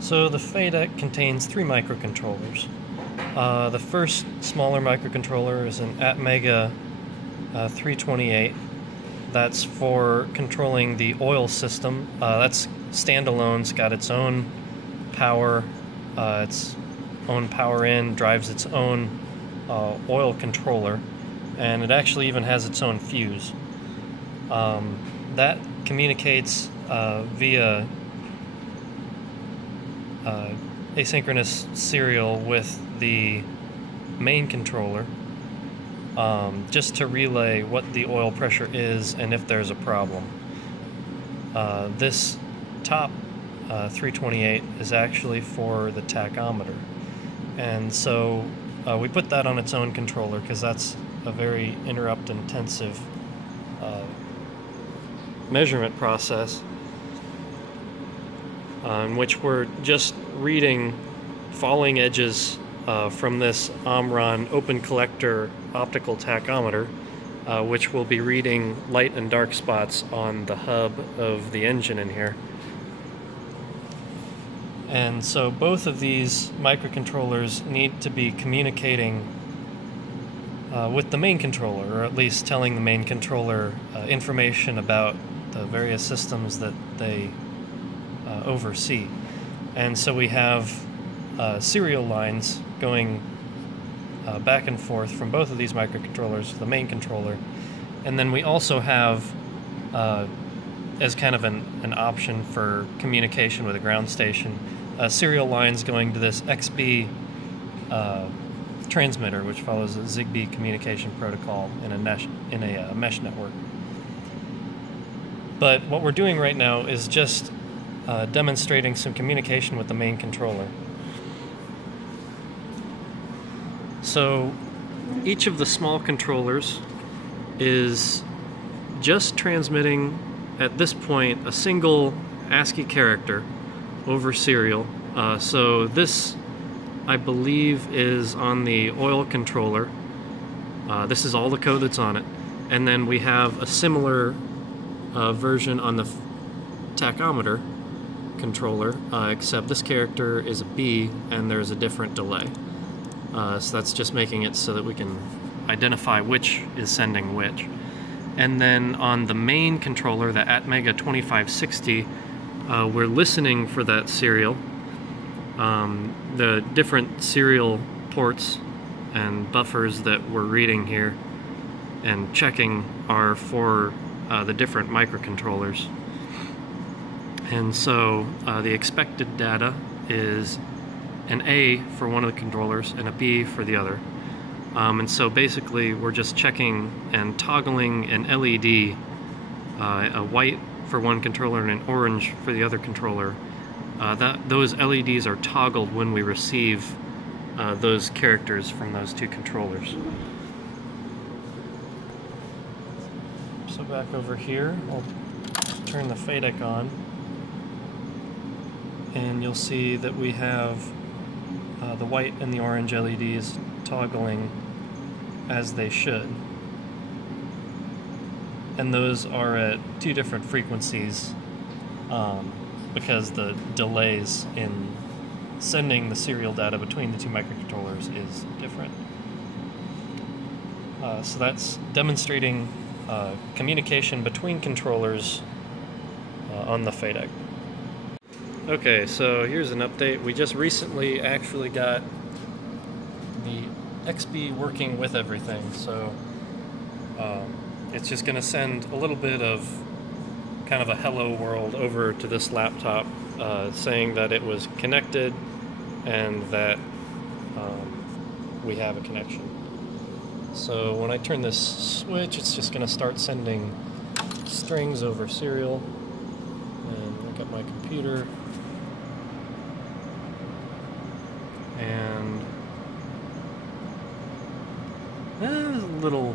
So the FADEC contains 3 microcontrollers. The first smaller microcontroller is an Atmega 328. That's for controlling the oil system. That's standalone. It's got its own power, its own power in, drives its own oil controller, and it actually even has its own fuse. That communicates via asynchronous serial with the main controller, just to relay what the oil pressure is and if there's a problem. This top 328 is actually for the tachometer, and so we put that on its own controller because that's a very interrupt intensive measurement process in which we're just reading falling edges from this Omron open collector optical tachometer, which will be reading light and dark spots on the hub of the engine in here. And so both of these microcontrollers need to be communicating with the main controller, or at least telling the main controller information about the various systems that they oversee. And so we have serial lines going back and forth from both of these microcontrollers to the main controller. And then we also have, as kind of an option for communication with a ground station, serial lines going to this Xbee transmitter, which follows a Xbee communication protocol in a mesh network. But what we're doing right now is just demonstrating some communication with the main controller. So each of the small controllers is just transmitting, at this point, a single ASCII character over serial. So this, I believe, is on the oil controller. This is all the code that's on it. And then we have a similar version on the tachometer controller, except this character is a B and there's a different delay. So that's just making it so that we can identify which is sending which. And then on the main controller, the Atmega 2560, we're listening for that serial. The different serial ports and buffers that we're reading here and checking are for the different microcontrollers. And so the expected data is an A for one of the controllers and a B for the other. And so basically we're just checking and toggling an LED, a white for one controller and an orange for the other controller. Those LEDs are toggled when we receive those characters from those two controllers. So back over here, I'll turn the FADEC on, and you'll see that we have the white and the orange LEDs toggling as they should. And those are at two different frequencies because the delays in sending the serial data between the two microcontrollers is different. So that's demonstrating communication between controllers on the FADEC. Okay, so here's an update. We just recently actually got the Xbee working with everything, so it's just going to send a little bit of kind of a hello world over to this laptop, saying that it was connected and that we have a connection. So when I turn this switch, it's just going to start sending strings over serial. And look at my computer. And it's a little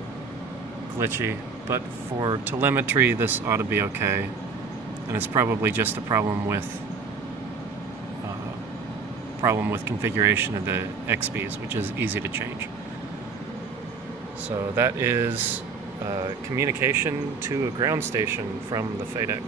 glitchy, but for telemetry this ought to be okay. And it's probably just a problem with configuration of the Xbees, which is easy to change. So that is communication to a ground station from the FADEC.